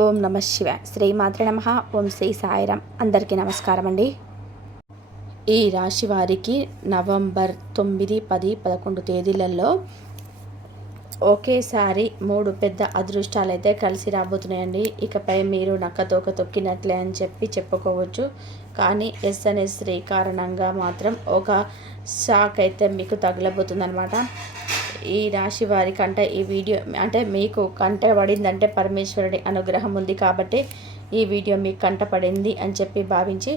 ఓం నమ శివాయ. శ్రీమాత్రే నమః. ఓం శ్రీ సాయిరాం. అందరికీ నమస్కారం అండి. ఈ రాశి వారికి నవంబర్ 9, 10, 11 తేదీలలో ఒకేసారి 3 పెద్ద అదృష్టాలు అయితే కలిసి రాబోతున్నాయండి. ఇకపై మీరు నక్కతోక తొక్కినట్లే అని చెప్పుకోవచ్చు. కానీ ఎస్ఎన్ఎస్ శ్రీ కారణంగా మాత్రం ఒక షాక్ అయితే మీకు తగలబోతుందన్నమాట. ఈ రాశి వారి కంట ఈ వీడియో అంటే మీకు కంట పడిందంటే పరమేశ్వరుడి అనుగ్రహం ఉంది కాబట్టి ఈ వీడియో మీకు కంట పడింది అని చెప్పి భావించి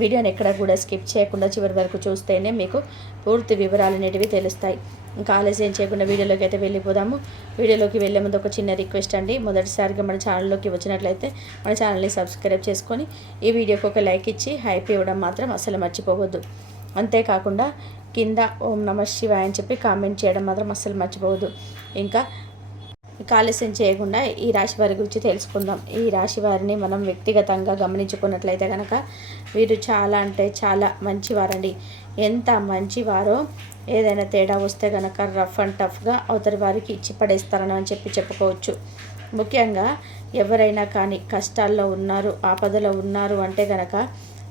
వీడియోని ఎక్కడ కూడా స్కిప్ చేయకుండా చివరి వరకు చూస్తేనే మీకు పూర్తి వివరాలు అనేటివి తెలుస్తాయి. ఇంకా ఆలస్యం చేయకుండా వీడియోలోకి అయితే వెళ్ళిపోదాము. వీడియోలోకి వెళ్ళే ముందు ఒక చిన్న రిక్వెస్ట్ అండి. మొదటిసారిగా మన ఛానల్లోకి వచ్చినట్లయితే మన ఛానల్ని సబ్స్క్రైబ్ చేసుకొని ఈ వీడియోకి ఒక లైక్ ఇచ్చి హైప్ ఇవ్వడం మాత్రం అసలు మర్చిపోవద్దు. అంతేకాకుండా కింద ఓం నమ శివాయ అని చెప్పి కామెంట్ చేయడం మాత్రం అస్సలు మర్చిపోవద్దు. ఇంకా ఆలస్యం చేయకుండా ఈ రాశి వారి గురించి తెలుసుకుందాం. ఈ రాశి వారిని మనం వ్యక్తిగతంగా గమనించుకున్నట్లయితే కనుక వీరు చాలా అంటే చాలా మంచివారండి. ఎంత మంచివారో ఏదైనా తేడా వస్తే కనుక రఫ్ అండ్ టఫ్గా అవతలి వారికి ఇచ్చి పడేస్తారని అని చెప్పుకోవచ్చు. ముఖ్యంగా ఎవరైనా కానీ కష్టాల్లో ఉన్నారు, ఆపదలో ఉన్నారు అంటే కనుక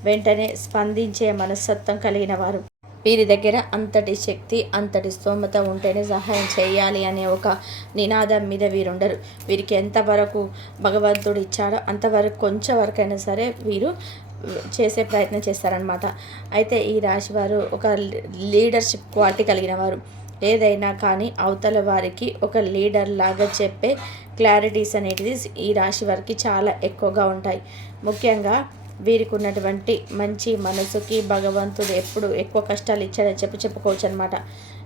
వెంటనే స్పందించే మనస్తత్వం కలిగిన వారు. వీరి దగ్గర అంతటి శక్తి, అంతటి స్తోమత ఉంటేనే సహాయం చేయాలి అనే ఒక నినాదం మీద వీరుండరు. వీరికి ఎంతవరకు భగవంతుడు ఇచ్చాడో అంతవరకు కొంచెం వరకైనా సరే వీరు చేసే ప్రయత్నం చేస్తారనమాట. అయితే ఈ రాశి వారు ఒక లీడర్షిప్ క్వాలిటీ కలిగిన వారు. ఏదైనా కానీ అవతల వారికి ఒక లీడర్ లాగా చెప్పే క్లారిటీస్ అనేటిది ఈ రాశి వారికి చాలా ఎక్కువగా ఉంటాయి. ముఖ్యంగా వీరికి ఉన్నటువంటి మంచి మనసుకి భగవంతుడు ఎప్పుడు ఎక్కువ కష్టాలు ఇచ్చాడని చెప్పుకోవచ్చు అనమాట.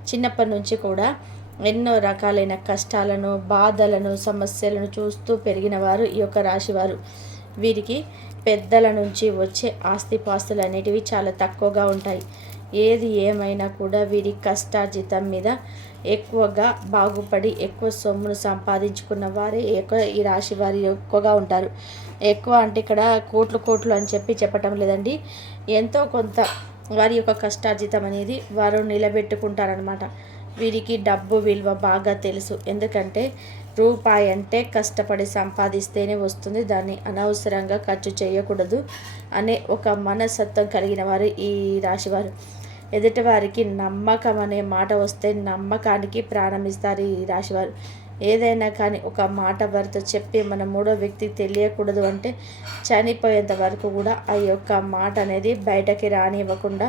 చిన్నప్పటి నుంచి కూడా ఎన్నో రకాలైన కష్టాలను, బాధలను, సమస్యలను చూస్తూ పెరిగిన వారు ఈ యొక్క రాశివారు. వీరికి పెద్దల నుంచి వచ్చే ఆస్తిపాస్తులు అనేటివి చాలా తక్కువగా ఉంటాయి. ఏది ఏమైనా కూడా వీరి కష్టార్జితం మీద ఎక్కువగా బాగుపడి ఎక్కువ సొమ్మును సంపాదించుకున్న వారే ఈ రాశి వారి ఎక్కువగా ఉంటారు. ఎక్కువ అంటే ఇక్కడ కోట్లు అని చెప్పటం లేదండి. ఎంతో కొంత వారి యొక్క కష్టార్జితం అనేది వారు నిలబెట్టుకుంటారనమాట. వీరికి డబ్బు విలువ బాగా తెలుసు. ఎందుకంటే రూపాయి అంటే కష్టపడి సంపాదిస్తేనే వస్తుంది, దాన్ని అనవసరంగా ఖర్చు చేయకూడదు అనే ఒక మనస్తత్వం కలిగిన వారు ఈ రాశివారు. ఎదుటివారికి నమ్మకం అనే మాట వస్తే నమ్మకానికి ప్రాణం ఇస్తారు ఈ రాశివారు. ఏదైనా కానీ ఒక మాట వారితో చెప్పి మన మూడో వ్యక్తికి తెలియకూడదు అంటే చనిపోయేంత వరకు కూడా ఆ యొక్క మాట అనేది బయటకి రానివ్వకుండా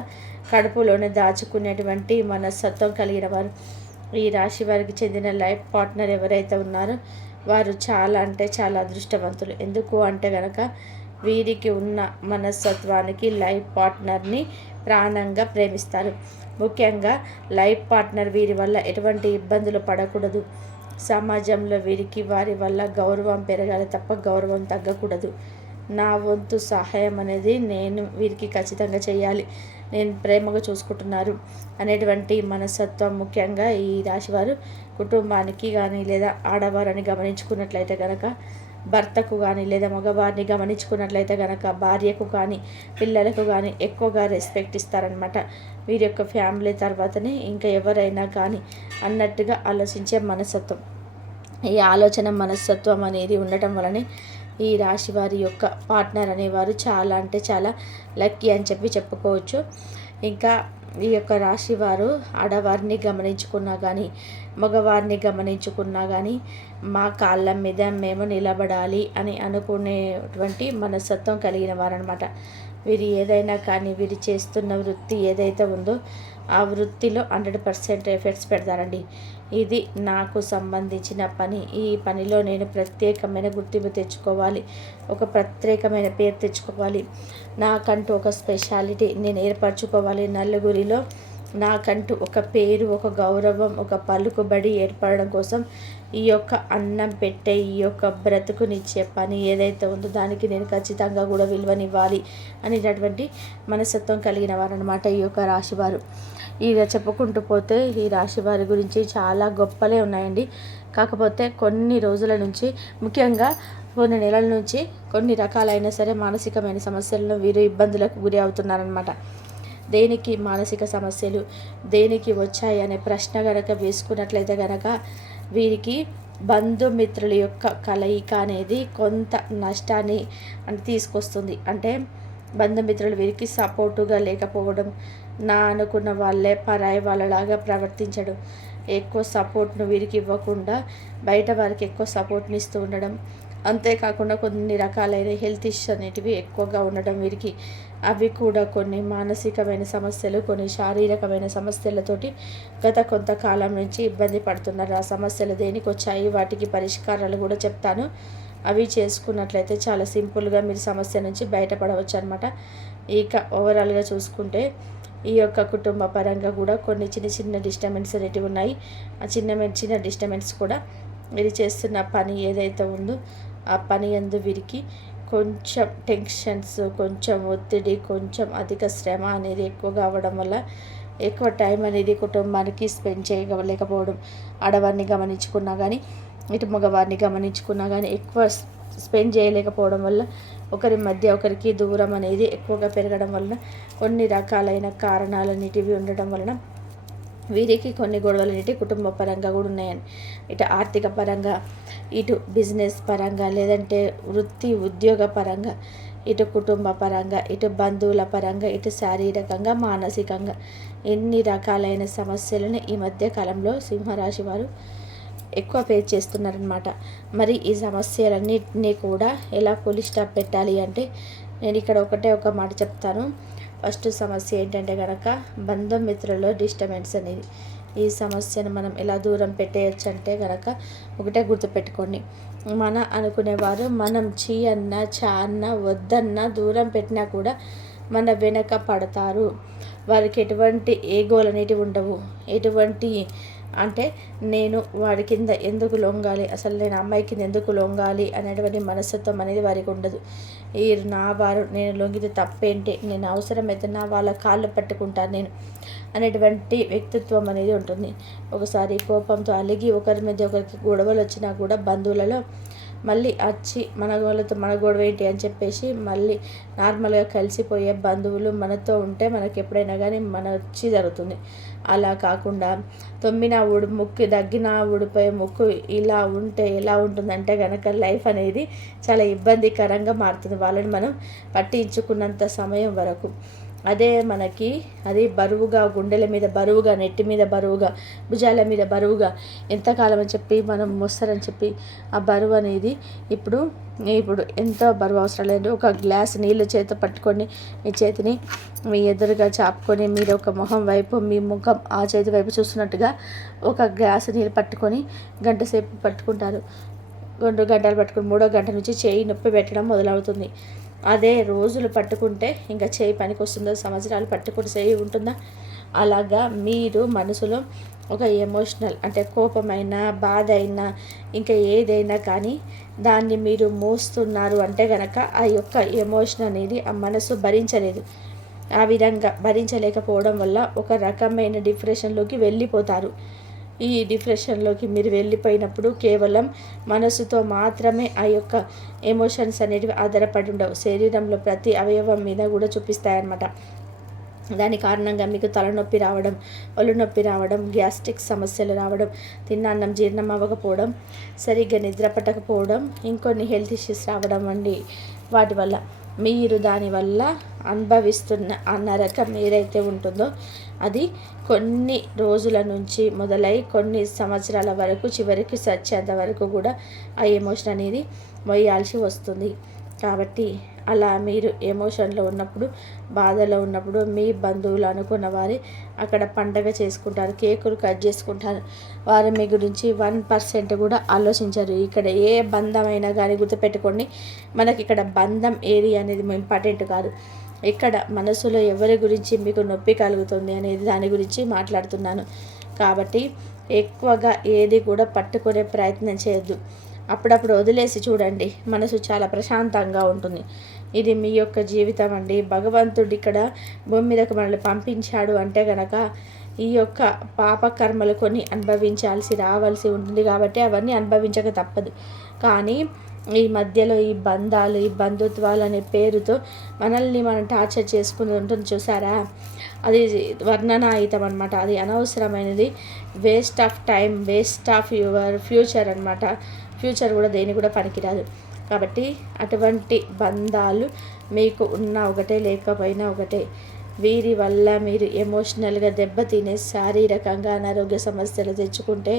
కడుపులోనే దాచుకునేటువంటి మనస్తత్వం కలిగిన వారు. ఈ రాశి వారికి చెందిన లైఫ్ పార్ట్నర్ ఎవరైతే ఉన్నారో వారు చాలా అంటే చాలా అదృష్టవంతులు. ఎందుకు అంటే కనుక వీరికి ఉన్న మనస్తత్వానికి లైఫ్ పార్ట్నర్ని ప్రాణంగా ప్రేమిస్తారు. ముఖ్యంగా లైఫ్ పార్ట్నర్ వీరి వల్ల ఎటువంటి ఇబ్బందులు పడకూడదు. సమాజంలో వీరికి వారి వల్ల గౌరవం పెరగాలి తప్ప గౌరవం తగ్గకూడదు. నా వంతు సహాయం అనేది నేను వీరికి ఖచ్చితంగా చేయాలి, నేను ప్రేమగా చూసుకుంటున్నారు అనేటువంటి మనస్తత్వం ముఖ్యంగా ఈ రాశివారు కుటుంబానికి కానీ లేదా ఆడవారిని గమనించుకున్నట్లయితే కనుక భర్తకు కానీ లేదా మగవారిని గమనించుకున్నట్లయితే కనుక భార్యకు కానీ పిల్లలకు కానీ ఎక్కువగా రెస్పెక్ట్ ఇస్తారనమాట. వీరి యొక్క ఫ్యామిలీ తర్వాతనే ఇంకా ఎవరైనా కానీ అన్నట్టుగా ఆలోచించే మనస్తత్వం. ఈ ఆలోచన మనస్తత్వం అనేది ఉండటం వలనే ఈ రాశి వారి యొక్క పార్ట్నర్ అనేవారు చాలా అంటే చాలా లక్కీ అని చెప్పుకోవచ్చు. ఇంకా ఈ యొక్క రాశి వారు ఆడవారిని గమనించుకున్నా కానీ మగవారిని గమనించుకున్నా కానీ మా కాళ్ళ మీద మేము నిలబడాలి అని అనుకునేటువంటి మనస్తత్వం కలిగిన వారనమాట. వీరు ఏదైనా కానీ వీరు చేస్తున్న వృత్తి ఏదైతే ఉందో ఆ వృత్తిలో 100% ఎఫర్ట్స్ పెడతారండి. ఇది నాకు సంబంధించిన పని, ఈ పనిలో నేను ప్రత్యేకమైన గుర్తింపు తెచ్చుకోవాలి, ఒక ప్రత్యేకమైన పేరు తెచ్చుకోవాలి, నాకంటూ ఒక స్పెషాలిటీ నేను ఏర్పరచుకోవాలి, నలుగురిలో నాకంటూ ఒక పేరు, ఒక గౌరవం, ఒక పలుకుబడి ఏర్పడడం కోసం ఈ యొక్క అన్నం పెట్టే ఈ యొక్క బ్రతుకునిచ్చే పని ఏదైతే ఉందో దానికి నేను ఖచ్చితంగా కూడా విలువనివ్వాలి అనేటటువంటి మనస్తత్వం కలిగిన వారనమాట ఈ యొక్క రాశివారు. ఇక చెప్పుకుంటూ పోతే ఈ రాశి వారి గురించి చాలా గొప్పలే ఉన్నాయండి. కాకపోతే కొన్ని రోజుల నుంచి ముఖ్యంగా కొన్ని నెలల నుంచి కొన్ని రకాలైన సరే మానసికమైన సమస్యలను వీరు ఇబ్బందులకు గురి అవుతున్నారనమాట. దేనికి మానసిక సమస్యలు దేనికి వచ్చాయి అనే ప్రశ్న గనక వేసుకున్నట్లయితే కనుక వీరికి బంధుమిత్రుల యొక్క కలయిక అనేది కొంత నష్టాన్ని తీసుకొస్తుంది. అంటే బంధుమిత్రులు వీరికి సపోర్టుగా లేకపోవడం, నా అనుకున్న వాళ్ళే పరాయి వాళ్ళలాగా ప్రవర్తించడం, ఎక్కువ సపోర్ట్ను వీరికి ఇవ్వకుండా బయట వారికి ఎక్కువ సపోర్ట్ని ఇస్తూ ఉండడం, అంతేకాకుండా కొన్ని రకాలైన హెల్త్ ఇష్యూస్ అనేటివి ఎక్కువగా ఉండడం వీరికి, అవి కూడా కొన్ని మానసికమైన సమస్యలు, కొన్ని శారీరకమైన సమస్యలతోటి గత కొంతకాలం నుంచి ఇబ్బంది పడుతున్నారు. ఆ సమస్యలు దేనికి వచ్చాయి, వాటికి పరిష్కారాలు కూడా చెప్తాను. అవి చేసుకున్నట్లయితే చాలా సింపుల్గా మీరు సమస్య నుంచి బయటపడవచ్చు అనమాట. ఇక ఓవరాల్గా చూసుకుంటే ఈ యొక్క కుటుంబ పరంగా కూడా కొన్ని చిన్న చిన్న డిస్టర్బెన్స్ అనేటివి ఉన్నాయి. ఆ చిన్న డిస్టర్బెన్స్ కూడా వీరు చేస్తున్న పని ఏదైతే ఉందో ఆ పని యందు వీరికి కొంచెం టెన్షన్స్, కొంచెం ఒత్తిడి, కొంచెం అధిక శ్రమ అనేది ఎక్కువగా అవ్వడం వల్ల ఎక్కువ టైం అనేది కుటుంబానికి స్పెండ్ చేయలేకపోవడం, ఆడవారిని గమనించుకున్నా కానీ ఇటు మగవారిని గమనించుకున్నా కానీ ఎక్కువ స్పెండ్ చేయలేకపోవడం వల్ల ఒకరి మధ్య ఒకరికి దూరం అనేది ఎక్కువగా పెరగడం వలన కొన్ని రకాలైన కారణాలన్నిటివి ఉండడం వలన వీరికి కొన్ని గొడవలు అనేవి కుటుంబ పరంగా కూడా ఉన్నాయని, ఇటు ఆర్థిక పరంగా, ఇటు బిజినెస్ పరంగా, లేదంటే వృత్తి ఉద్యోగ పరంగా, ఇటు కుటుంబ పరంగా, ఇటు బంధువుల పరంగా, ఇటు శారీరకంగా, మానసికంగా ఎన్ని రకాలైన సమస్యలను ఈ మధ్య కాలంలో సింహరాశి వారు ఎక్కువ ఫేస్ చేస్తున్నారనమాట. మరి ఈ సమస్యలన్నింటినీ కూడా ఎలా ఫుల్ స్టాప్ పెట్టాలి అంటే నేను ఇక్కడ ఒక మాట చెప్తాను. ఫస్ట్ సమస్య ఏంటంటే కనుక బంధుమిత్రులలో డిస్టర్బెన్స్ అనేది. ఈ సమస్యను మనం ఎలా దూరం పెట్టేయచ్చు అంటే కనుక ఒకటే గుర్తుపెట్టుకోండి, మన అనుకునేవారు మనం చీ అన్నా చా అన్నా వద్దన్నా దూరం పెట్టినా కూడా మన వెనక పడతారు. వారికి ఎటువంటి ఏగోలు అనేటివి ఉండవు. ఎటువంటి అంటే నేను వాడి కింద ఎందుకు లొంగాలి, అసలు నేను అమ్మాయి కింద ఎందుకు లొంగాలి అనేటువంటి మనస్తత్వం అనేది వారికి ఉండదు. ఈ నా వారు, నేను లొంగితే తప్పేంటి, నేను అవసరమైతే నా వాళ్ళ కాళ్ళు పట్టుకుంటాను నేను అనేటువంటి వ్యక్తిత్వం అనేది ఉంటుంది. ఒకసారి కోపంతో అలిగి ఒకరి మీద ఒకరికి గొడవలు వచ్చినా కూడా బంధువులలో మళ్ళీ వచ్చి మన వాళ్ళతో మన గొడవ ఏంటి అని చెప్పేసి మళ్ళీ నార్మల్గా కలిసిపోయే బంధువులు మనతో ఉంటే మనకి ఎప్పుడైనా కానీ మన వచ్చి జరుగుతుంది. అలా కాకుండా తొమ్మిన ముక్కు దగ్గిన ఊడిపోయే ముక్కు ఇలా ఉంటే ఎలా ఉంటుందంటే కనుక లైఫ్ అనేది చాలా ఇబ్బందికరంగా మారుతుంది వాళ్ళని మనం పట్టించుకున్నంత సమయం వరకు. అదే మనకి అది బరువుగా, గుండెల మీద బరువుగా, నెట్టి మీద బరువుగా, భుజాల మీద బరువుగా ఎంతకాలం అని చెప్పి మనం మోస్తారని చెప్పి ఆ బరువు అనేది ఇప్పుడు ఎంతో బరువు అవసరం లేదు. ఒక గ్లాస్ నీళ్ళు చేత పట్టుకొని మీ చేతిని మీ ఎదురుగా చాపుకొని మీరు ఒక మొహం వైపు, మీ ముఖం ఆ చేతి వైపు చూస్తున్నట్టుగా ఒక గ్లాసు నీళ్ళు పట్టుకొని గంట సేపు పట్టుకుంటారు. 2 గంటలు పట్టుకుని 3వ గంట నుంచి చేయి నొప్పి పెట్టడం మొదలవుతుంది. అదే రోజులు పట్టుకుంటే ఇంకా చేయి పనికి వస్తుందో, సంవత్సరాలు పట్టుకుంటే చేయి ఉంటుందా? అలాగా మీరు మనసులో ఒక ఎమోషనల్ అంటే కోపమైనా, బాధ అయినా, ఇంకా ఏదైనా కానీ దాన్ని మీరు మోస్తున్నారు అంటే కనుక ఆ యొక్క ఎమోషన్ అనేది ఆ మనసు భరించలేదు. ఆ విధంగా భరించలేకపోవడం వల్ల ఒక రకమైన డిప్రెషన్లోకి వెళ్ళిపోతారు. ఈ డిప్రెషన్లోకి మీరు వెళ్ళిపోయినప్పుడు కేవలం మనసుతో మాత్రమే ఆ యొక్క ఎమోషన్స్ అనేటివి ఆధారపడి ఉండవు. శరీరంలో ప్రతి అవయవం మీద కూడా చూపిస్తాయన్నమాట. దాని కారణంగా మీకు తలనొప్పి రావడం, ఒళ్ళు నొప్పి రావడం, గ్యాస్ట్రిక్ సమస్యలు రావడం, తిన్న అన్నం జీర్ణం అవ్వకపోవడం, సరిగ్గా నిద్ర పట్టకపోవడం, ఇంకొన్ని హెల్త్ ఇష్యూస్ రావడం అండి. వాటి వల్ల మీరు దానివల్ల అనుభవిస్తున్న ఆ నరకం ఏదైతే ఉంటుందో అది కొన్ని రోజుల నుంచి మొదలై కొన్ని సంవత్సరాల వరకు చివరికి చచ్చేంత వరకు కూడా ఆ ఎమోషన్ అనేది మొయ్యాల్సి వస్తుంది. కాబట్టి అలా మీరు ఎమోషన్లో ఉన్నప్పుడు, బాధలో ఉన్నప్పుడు మీ బంధువులు అనుకున్న వారి అక్కడ పండగ చేసుకుంటారు, కేకులు కట్ చేసుకుంటారు. వారు మీ గురించి 1% కూడా ఆలోచించరు. ఇక్కడ ఏ బంధమైనా కానీ గుర్తుపెట్టుకోండి, మనకి ఇక్కడ బంధం ఏది అనేది ఇంపార్టెంట్ కాదు. ఇక్కడ మనసులో ఎవరి గురించి మీకు నొప్పి కలుగుతుంది అనేది దాని గురించి మాట్లాడుతున్నాను. కాబట్టి ఎక్కువగా ఏది కూడా పట్టుకునే ప్రయత్నం చేయొద్దు. అప్పుడప్పుడు వదిలేసి చూడండి, మనసు చాలా ప్రశాంతంగా ఉంటుంది. ఇది మీ యొక్క జీవితం అండి. భగవంతుడు ఇక్కడ భూమి మీదకు మనల్ని పంపించాడు అంటే కనుక ఈ యొక్క పాపకర్మలు కొన్ని అనుభవించాల్సి రావాల్సి ఉంటుంది. కాబట్టి అవన్నీ అనుభవించక తప్పదు. కానీ ఈ మధ్యలో ఈ బంధాలు, ఈ బంధుత్వాలు అనే పేరుతో మనల్ని మనం టార్చర్ చేసుకుని ఉంటుంది చూసారా, అది వర్ణనాయుతం అనమాట. అది అనవసరమైనది. Waste of time, waste of your future అనమాట. ఫ్యూచర్ కూడా దేని కూడా పనికిరాదు. కాబట్టి అటువంటి బంధాలు మీకు ఉన్న ఒకటే, లేకపోయినా ఒకటే. వీరి వల్ల మీరు ఎమోషనల్గా దెబ్బతినే, శారీరకంగా అనారోగ్య సమస్యలు తెచ్చుకుంటే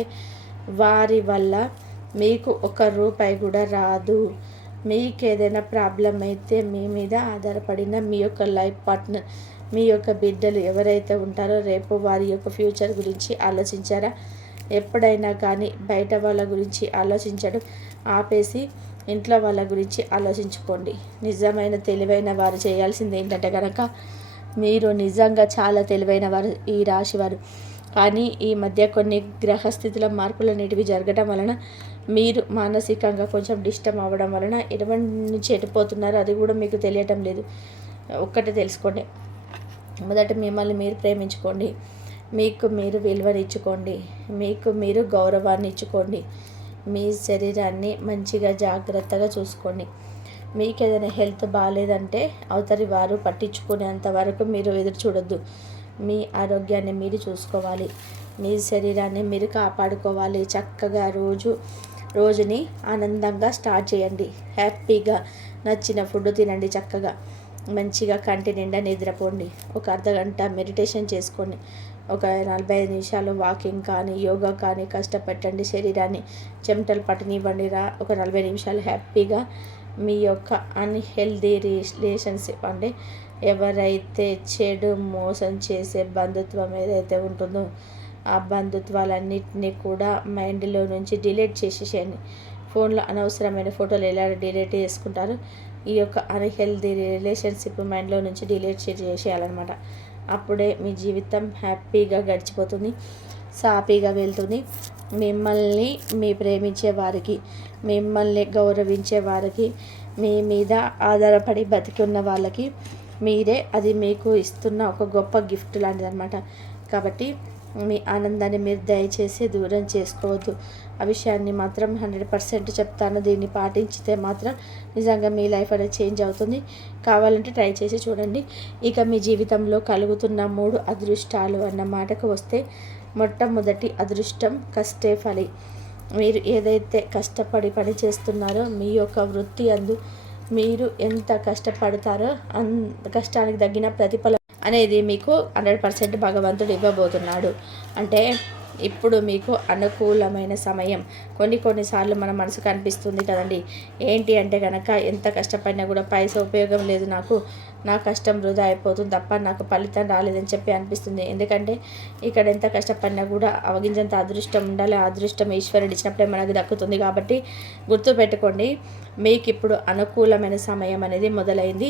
వారి వల్ల మీకు ఒక్క రూపాయి కూడా రాదు. మీకు ఏదైనా ప్రాబ్లం అయితే మీ మీద ఆధారపడిన మీ యొక్క లైఫ్ పార్ట్నర్, మీ యొక్క బిడ్డలు ఎవరైతే ఉంటారో రేపు వారి యొక్క ఫ్యూచర్ గురించి ఆలోచించారా? ఎప్పుడైనా కానీ బయట వాళ్ళ గురించి ఆలోచించడం ఆపేసి ఇంట్లో వాళ్ళ గురించి ఆలోచించుకోండి. నిజమైన తెలివైన వారు చేయాల్సింది ఏంటంటే కనుక, మీరు నిజంగా చాలా తెలివైన వారు ఈ రాశి వారు. కానీ ఈ మధ్య కొన్ని గ్రహస్థితుల మార్పులు అనేటివి జరగడం వలన మీరు మానసికంగా కొంచెం డిస్టర్బ్ అవ్వడం వలన ఎటువంటి నుంచి ఎటుపోతున్నారో అది కూడా మీకు తెలియటం లేదు. ఒక్కటే తెలుసుకోండి, మొదట మిమ్మల్ని మీరు ప్రేమించుకోండి, మీకు మీరు విలువనిచ్చుకోండి, మీకు మీరు గౌరవాన్ని ఇచ్చుకోండి, మీ శరీరాన్ని మంచిగా జాగ్రత్తగా చూసుకోండి. మీకు ఏదైనా హెల్త్ బాగాలేదంటే అవతలి వారు పట్టించుకునేంత వరకు మీరు ఎదురు చూడొద్దు. మీ ఆరోగ్యాన్ని మీరు చూసుకోవాలి, మీ శరీరాన్ని మీరు కాపాడుకోవాలి. చక్కగా రోజుని ఆనందంగా స్టార్ట్ చేయండి. హ్యాపీగా నచ్చిన ఫుడ్ తినండి, చక్కగా మంచిగా కంటి నిండా నిద్రపోండి. ఒక అర్ధగంట మెడిటేషన్ చేసుకోండి, ఒక 45 నిమిషాలు వాకింగ్ కానీ యోగా కానీ కష్టపెట్టండి. శరీరాన్ని చెమటలు పట్టనివ్వండి. ఒక 40 నిమిషాలు హ్యాపీగా మీ యొక్క అన్హెల్దీ రిలేషన్షిప్ అంటే ఎవరైతే చెడు మోసం చేసే బంధుత్వం ఏదైతే ఉంటుందో ఆ బంధుత్వాలన్నింటినీ కూడా మైండ్లో నుంచి డిలీట్ చేసేసేయండి. ఫోన్లో అనవసరమైన ఫోటోలు ఎలా డిలీట్ చేసుకుంటారు, ఈ యొక్క అన్హెల్దీ రిలేషన్షిప్ మైండ్లో నుంచి డిలీట్ చేసేయాలన్నమాట. అప్పుడే మీ జీవితం హ్యాపీగా గడిచిపోతుంది, సాఫీగా వెళ్తుంది. మిమ్మల్ని మీ ప్రేమించే వారికి, మిమ్మల్ని గౌరవించే వారికి, మీ మీద ఆధారపడి బతికి ఉన్న వాళ్ళకి మీరే అది మీకు ఇస్తున్న ఒక గొప్ప గిఫ్ట్ లాంటిది అనమాట. కాబట్టి మీ ఆనందాన్ని మీరు దయచేసి దూరం చేసుకోవద్దు. ఆ విషయాన్ని మాత్రం 100% చెప్తాను. దీన్ని పాటించితే మాత్రం నిజంగా మీ లైఫ్ అనేది చేంజ్ అవుతుంది. కావాలంటే ట్రై చేసి చూడండి. ఇక మీ జీవితంలో కలుగుతున్న 3 అదృష్టాలు అన్న మాటకు వస్తే, మొట్టమొదటి అదృష్టం కష్టే ఫలి. మీరు ఏదైతే కష్టపడి పని చేస్తున్నారో మీ యొక్క వృత్తి అందు మీరు ఎంత కష్టపడతారో అంత కష్టానికి తగ్గిన ప్రతిఫలం అనేది మీకు 100% భగవంతుడు ఇవ్వబోతున్నాడు. అంటే ఇప్పుడు మీకు అనుకూలమైన సమయం. కొన్నిసార్లు మన మనసుకు అనిపిస్తుంది కదండి, ఏంటి అంటే కనుక ఎంత కష్టపడినా కూడా పైసా ఉపయోగం లేదు, నా కష్టం వృధా అయిపోతుంది తప్ప నాకు ఫలితం రాలేదని చెప్పి అనిపిస్తుంది. ఎందుకంటే ఇక్కడ ఎంత కష్టపడినా కూడా అవగింజంత అదృష్టం ఉండాలి. ఆ అదృష్టం ఈశ్వరుడు ఇచ్చినప్పుడే మనకు దక్కుతుంది. కాబట్టి గుర్తుపెట్టుకోండి, మీకు ఇప్పుడు అనుకూలమైన సమయం అనేది మొదలైంది.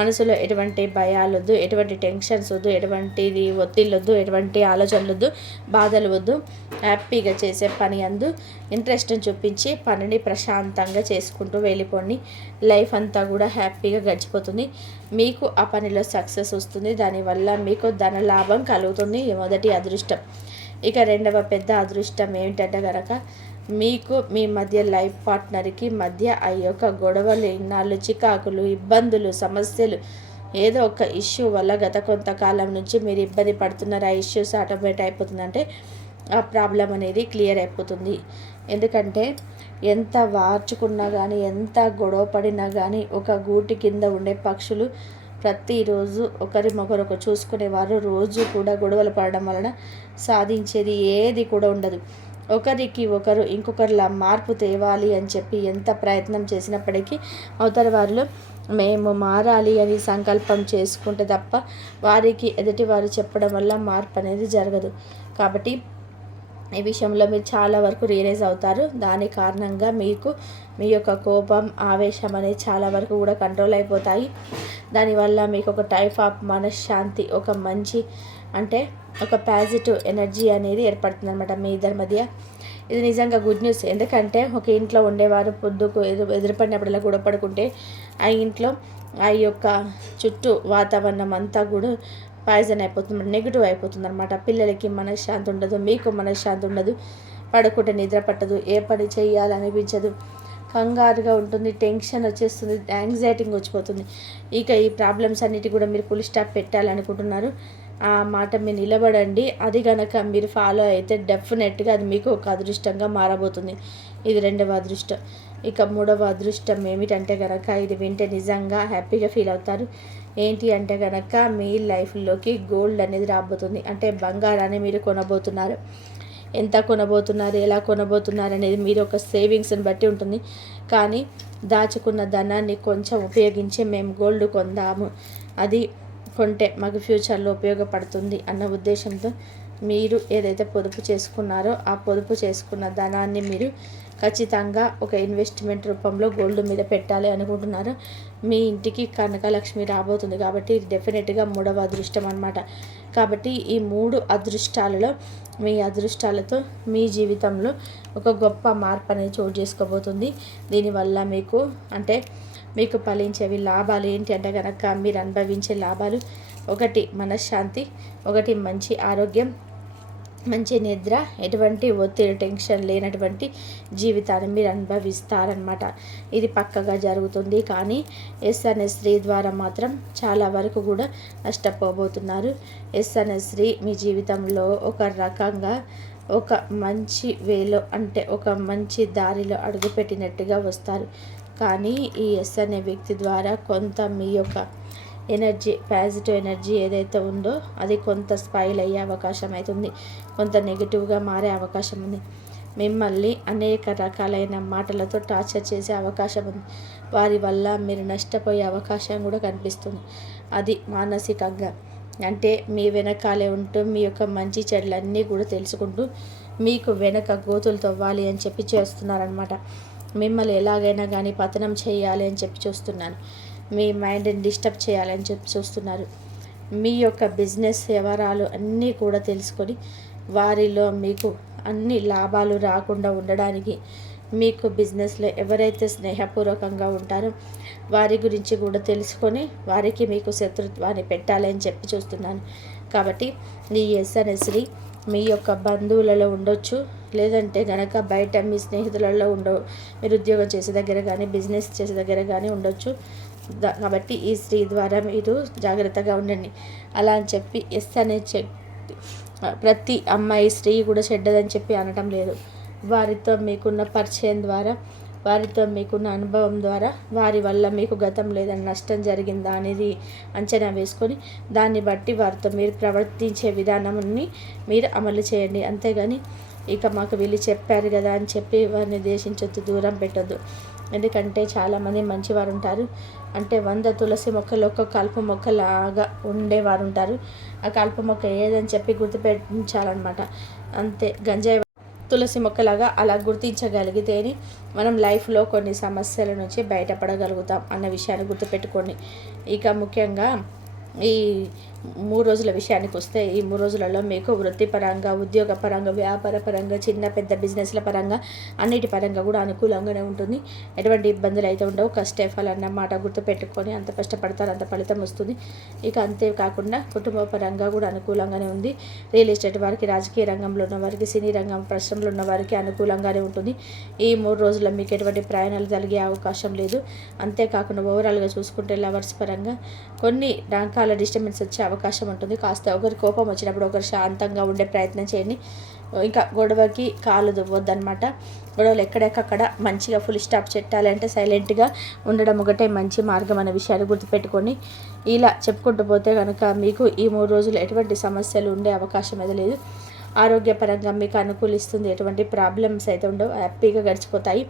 మనసులో ఎటువంటి భయాలు వద్దు, ఎటువంటి టెన్షన్స్ వద్దు, ఎటువంటి ఒత్తిళ్ళు వద్దు, ఎటువంటి ఆలోచనలు వద్దు, బాధలు వద్దు. హ్యాపీగా చేసే పని అందు ఇంట్రెస్ట్ని చూపించి పనిని ప్రశాంతంగా చేసుకుంటూ వెళ్ళిపోండి. లైఫ్ అంతా కూడా హ్యాపీగా గడిచిపోతుంది. మీకు ఆ పనిలో సక్సెస్ వస్తుంది. దానివల్ల మీకు ధన లాభం కలుగుతుంది. మొదటి అదృష్టం. ఇక రెండవ పెద్ద అదృష్టం ఏమిటంటే కనుక, మీకు మీ మధ్య లైఫ్ పార్ట్నర్కి మధ్య ఆ యొక్క గొడవలు, ఇన్నాళ్ళు చికాకులు, ఇబ్బందులు, సమస్యలు, ఏదో ఒక ఇష్యూ వల్ల గత కొంతకాలం నుంచి మీరు ఇబ్బంది పడుతున్నారు. ఆ ఇష్యూస్ ఆటోమేటిక్ అయిపోతుందంటే ఆ ప్రాబ్లం అనేది క్లియర్ అయిపోతుంది. ఎందుకంటే ఎంత వార్చుకున్నా కానీ, ఎంత గొడవ పడినా కానీ, ఒక గూటి కింద ఉండే పక్షులు ప్రతిరోజు ఒకరినొకరు చూసుకునేవారు. రోజు కూడా గొడవలు పడడం వలన సాధించేది ఏది కూడా ఉండదు. ఒకరికి ఒకరు ఇంకొకరిలా మార్పు తేవాలి అని చెప్పి ఎంత ప్రయత్నం చేసినప్పటికీ అవతల వారిలో మేము మారాలి అని సంకల్పం చేసుకుంటే తప్ప వారికి ఎదుటి వారు చెప్పడం వల్ల మార్పు అనేది జరగదు. కాబట్టి ఈ విషయంలో మీరు చాలా వరకు రియలైజ్ అవుతారు. దాని కారణంగా మీకు మీ యొక్క కోపం, ఆవేశం అనేది చాలా వరకు కూడా కంట్రోల్ అయిపోతాయి. దానివల్ల మీకు ఒక టైప్ ఆఫ్ మనశ్శాంతి, ఒక మంచి అంటే ఒక పాజిటివ్ ఎనర్జీ అనేది ఏర్పడుతుంది అనమాట మీ ఇద్దరి మధ్య. ఇది నిజంగా గుడ్ న్యూస్. ఎందుకంటే ఒక ఇంట్లో ఉండేవారు పొద్దుకు ఎదురుపడినప్పుడల్లా గొడవ పడుకుంటే ఆ ఇంట్లో ఆ యొక్క చుట్టూ వాతావరణం అంతా కూడా పాయిజన్ అయిపోతుంది, నెగిటివ్ అయిపోతుంది అనమాట. పిల్లలకి మనశ్శాంతి ఉండదు, మీకు మనశ్శాంతి ఉండదు, పడుకుంటే నిద్ర పట్టదు, ఏ పని చేయాలనిపించదు, కంగారుగా ఉంటుంది, టెన్షన్ వచ్చేస్తుంది, యాంగ్జైటీగా వచ్చిపోతుంది. ఇక ఈ ప్రాబ్లమ్స్ అన్నిటి కూడా మీరు ఫుల్ స్టాప్ పెట్టాలనుకుంటున్నారు. ఆ మాట మీరు నిలబడండి. అది కనుక మీరు ఫాలో అయితే డెఫినెట్గా అది మీకు ఒక అదృష్టంగా మారబోతుంది. ఇది 2వ అదృష్టం. ఇక 3వ అదృష్టం ఏమిటంటే కనుక ఇది వింటే నిజంగా హ్యాపీగా ఫీల్ అవుతారు. ఏంటి అంటే కనుక మీ లైఫ్లోకి గోల్డ్ అనేది రాబోతుంది. అంటే బంగారాన్ని మీరు కొనబోతున్నారు. ఎంత కొనబోతున్నారు, ఎలా కొనబోతున్నారు అనేది మీరు ఒక సేవింగ్స్ని బట్టి ఉంటుంది. కానీ దాచుకున్న ధనాన్ని కొంచెం ఉపయోగించి మేము గోల్డ్ కొందాము, అది కొంటే మాకు ఫ్యూచర్లో ఉపయోగపడుతుంది అన్న ఉద్దేశంతో మీరు ఏదైతే పొదుపు చేసుకున్నారో ఆ పొదుపు చేసుకున్న ధనాన్ని మీరు ఖచ్చితంగా ఒక ఇన్వెస్ట్మెంట్ రూపంలో గోల్డ్ మీద పెట్టాలి అనుకుంటున్నారు. మీ ఇంటికి కనకలక్ష్మి రాబోతుంది కాబట్టి ఇది డెఫినెట్గా 3వ అదృష్టం అన్నమాట. కాబట్టి ఈ 3 అదృష్టాలలో మీ అదృష్టాలతో మీ జీవితంలో ఒక గొప్ప మార్పు అనేది చోటు చేసుకోబోతుంది. దీనివల్ల మీకు ఫలించేవి లాభాలు ఏంటి అంటే కనుక మీరు అనుభవించే లాభాలు 1 మనశ్శాంతి, 1 మంచి ఆరోగ్యం, మంచి నిద్ర, ఎటువంటి ఒత్తిడి టెన్షన్ లేనటువంటి జీవితాన్ని మీరు అనుభవిస్తారనమాట. ఇది పక్కగా జరుగుతుంది. కానీ ఎస్ అనే స్త్రీ ద్వారా మాత్రం చాలా వరకు కూడా నష్టపోబోతున్నారు. ఎస్ అనే స్త్రీ మీ జీవితంలో ఒక రకంగా ఒక మంచి వేలో ఒక మంచి దారిలో అడుగుపెట్టినట్టుగా వస్తారు. కానీ ఈ ఎస్ అనే వ్యక్తి ద్వారా కొంత మీ యొక్క ఎనర్జీ, పాజిటివ్ ఎనర్జీ ఏదైతే ఉందో అది కొంత స్పైల్ అయ్యే అవకాశం అవుతుంది. కొంత నెగిటివ్గా మారే అవకాశం ఉంది. మిమ్మల్ని అనేక రకాలైన మాటలతో టార్చర్ చేసే అవకాశం ఉంది. వారి వల్ల మీరు నష్టపోయే అవకాశం కూడా కనిపిస్తుంది. అది మానసికంగా. అంటే మీ వెనకాలే ఉంటూ మీ యొక్క మంచి చెడులన్నీ కూడా తెలుసుకుంటూ మీకు వెనక గోతులు తవ్వాలి అని చెప్పి చేస్తున్నారనమాట. మిమ్మల్ని ఎలాగైనా కానీ పతనం చేయాలి అని చెప్పి చూస్తున్నాను. మీ మైండ్ని డిస్టర్బ్ చేయాలని చెప్పి చూస్తున్నారు. మీ యొక్క బిజినెస్ వ్యవహారాలు అన్నీ కూడా తెలుసుకొని వారిలో మీకు అన్ని లాభాలు రాకుండా ఉండడానికి మీకు బిజినెస్లో ఎవరైతే స్నేహపూర్వకంగా ఉంటారో వారి గురించి కూడా తెలుసుకొని వారికి మీకు శత్రుత్వాన్ని పెట్టాలని చెప్పి చూస్తున్నాను. కాబట్టి ఈ ఎస్ అనే స్త్రీ మీ యొక్క బంధువులలో ఉండొచ్చు, లేదంటే కనుక బయట మీ స్నేహితులలో మీరు ఉద్యోగం చేసే దగ్గర కానీ బిజినెస్ చేసే దగ్గర కానీ ఉండొచ్చు. కాబట్టి ఈ స్త్రీ ద్వారా మీరు జాగ్రత్తగా ఉండండి. అలా అని చెప్పి ఎస్ అనే ప్రతి అమ్మాయి స్త్రీ కూడా చెడ్డదని చెప్పి అనటం లేదు. వారితో మీకున్న పరిచయం ద్వారా, వారితో మీకున్న అనుభవం ద్వారా వారి వల్ల మీకు గతం లేదని నష్టం జరిగిందా అనేది అంచనా వేసుకొని దాన్ని బట్టి వారితో మీరు ప్రవర్తించే విధానాన్ని మీరు అమలు చేయండి. అంతేగాని ఇక మాకు వీళ్ళు చెప్పారు కదా అని చెప్పి వారిని దేశించొద్దు, దూరం పెట్టొద్దు. ఎందుకంటే చాలామంది మంచివారు ఉంటారు. అంటే 100 తులసి మొక్కలు ఒక కలుపు మొక్కలాగా ఉండేవారు ఉంటారు. ఆ కలుపు మొక్క ఏదని చెప్పి గుర్తుపెట్టించాలన్నమాట. అంతే, గంజాయి తులసి మొక్కలాగా అలా గుర్తించగలిగితేనే మనం లైఫ్లో కొన్ని సమస్యల నుంచి బయటపడగలుగుతాం అన్న విషయాన్ని గుర్తుపెట్టుకోండి. ఇక ముఖ్యంగా ఈ 3 రోజుల విషయానికి వస్తే ఈ 3 రోజులలో మీకు వృత్తిపరంగా, ఉద్యోగపరంగా, వ్యాపార పరంగా, చిన్న పెద్ద బిజినెస్ల పరంగా అన్నిటి పరంగా కూడా అనుకూలంగానే ఉంటుంది. ఎటువంటి ఇబ్బందులు అయితే ఉండవు. కష్టే ఫలం మాట గుర్తుపెట్టుకొని అంత కష్టపడతారు అంత ఫలితం వస్తుంది. ఇక అంతేకాకుండా కుటుంబ పరంగా కూడా అనుకూలంగానే ఉంది. రియల్ ఎస్టేట్ వారికి, రాజకీయ రంగంలో ఉన్న వారికి, సినీ రంగం పరిశ్రమలో ఉన్న వారికి అనుకూలంగానే ఉంటుంది. ఈ 3 రోజుల్లో మీకు ఎటువంటి ప్రయాణాలు కలిగే అవకాశం లేదు. అంతేకాకుండా ఓవరాల్గా చూసుకుంటే లవర్స్ పరంగా కొన్ని రకాల డిస్టర్బెన్స్ వచ్చే అవకాశం ఉంటుంది. కాస్త ఒకరి కోపం వచ్చినప్పుడు ఒకరు శాంతంగా ఉండే ప్రయత్నం చేయండి. ఇంకా గొడవకి కాలు దువ్వొద్దనమాట. గొడవలు ఎక్కడెక్కడ మంచిగా ఫుల్ స్టాప్ పెట్టాలంటే సైలెంట్గా ఉండడం ఒకటే మంచి మార్గం అనే విషయాన్ని గుర్తుపెట్టుకొని ఇలా చెప్పుకుంటూ పోతే కనుక మీకు ఈ 3 రోజులు ఎటువంటి సమస్యలు ఉండే అవకాశం అయితే లేదు. ఆరోగ్యపరంగా మీకు అనుకూలిస్తుంది. ఎటువంటి ప్రాబ్లమ్స్ అయితే ఉండవు, హ్యాపీగా గడిచిపోతాయి.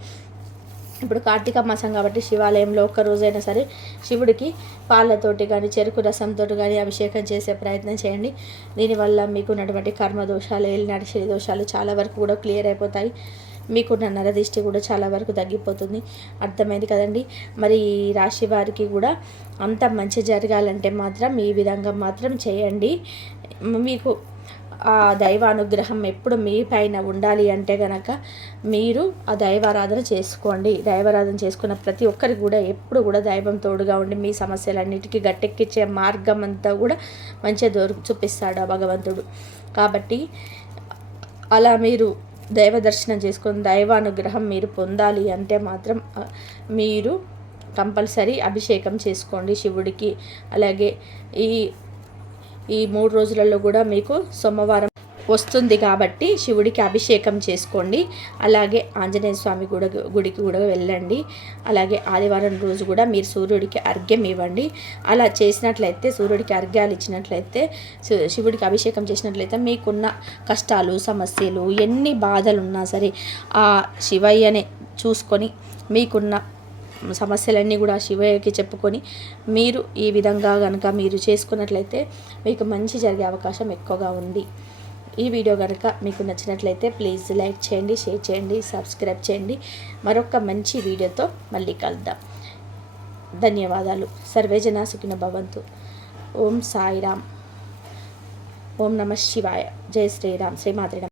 ఇప్పుడు కార్తీక మాసం కాబట్టి శివాలయంలో ఒక్కరోజైనా సరే శివుడికి పాలతోటి కానీ చెరుకు రసంతో కానీ అభిషేకం చేసే ప్రయత్నం చేయండి. దీనివల్ల మీకున్నటువంటి కర్మదోషాలు, ఏలినాటి శని దోషాలు చాలా వరకు కూడా క్లియర్ అయిపోతాయి. మీకున్న నరదిష్టి కూడా చాలా వరకు తగ్గిపోతుంది. అర్థమైంది కదండి. మరి ఈ రాశి వారికి కూడా అంత మంచి జరగాలంటే మాత్రం ఈ విధంగా మాత్రం చేయండి. మీకు ఆ దైవానుగ్రహం ఎప్పుడు మీ పైన ఉండాలి అంటే కనుక మీరు ఆ దైవారాధన చేసుకోండి. దైవారాధన చేసుకున్న ప్రతి ఒక్కరికి కూడా ఎప్పుడు కూడా దైవం తోడుగా ఉండి మీ సమస్యలన్నిటికీ గట్టెక్కించే మార్గం అంతా కూడా మంచిగా చూపిస్తాడు ఆ భగవంతుడు. కాబట్టి అలా మీరు దైవ దర్శనం చేసుకొని దైవానుగ్రహం మీరు పొందాలి అంటే మాత్రం మీరు కంపల్సరీ అభిషేకం చేసుకోండి శివుడికి. అలాగే ఈ ఈ 3 రోజులలో కూడా మీకు సోమవారం వస్తుంది కాబట్టి శివుడికి అభిషేకం చేసుకోండి. అలాగే ఆంజనేయ స్వామి గుడికి కూడా వెళ్ళండి. అలాగే ఆదివారం రోజు కూడా మీరు సూర్యుడికి అర్ఘ్యం ఇవ్వండి. అలా చేసినట్లయితే, సూర్యుడికి అర్ఘ్యాలు ఇచ్చినట్లయితే, శివుడికి అభిషేకం చేసినట్లయితే మీకున్న కష్టాలు, సమస్యలు, ఎన్ని బాధలు ఉన్నా సరే ఆ శివయ్యనే చూసుకొని మీకున్న సమస్యలన్నీ కూడా శివయ్యకి చెప్పుకొని మీరు ఈ విధంగా కనుక మీరు చేసుకున్నట్లయితే మీకు మంచి జరిగే అవకాశం ఎక్కువగా ఉంది. ఈ వీడియో కనుక మీకు నచ్చినట్లయితే ప్లీజ్ లైక్ చేయండి, షేర్ చేయండి, సబ్స్క్రైబ్ చేయండి. మరొక మంచి వీడియోతో మళ్ళీ కలుద్దాం. ధన్యవాదాలు. సర్వే జనా సుఖినో భవంతు. ఓం సాయిరామ్. ఓం నమః శివాయ. జై శ్రీరామ్. శ్రీమాత్రే నమః.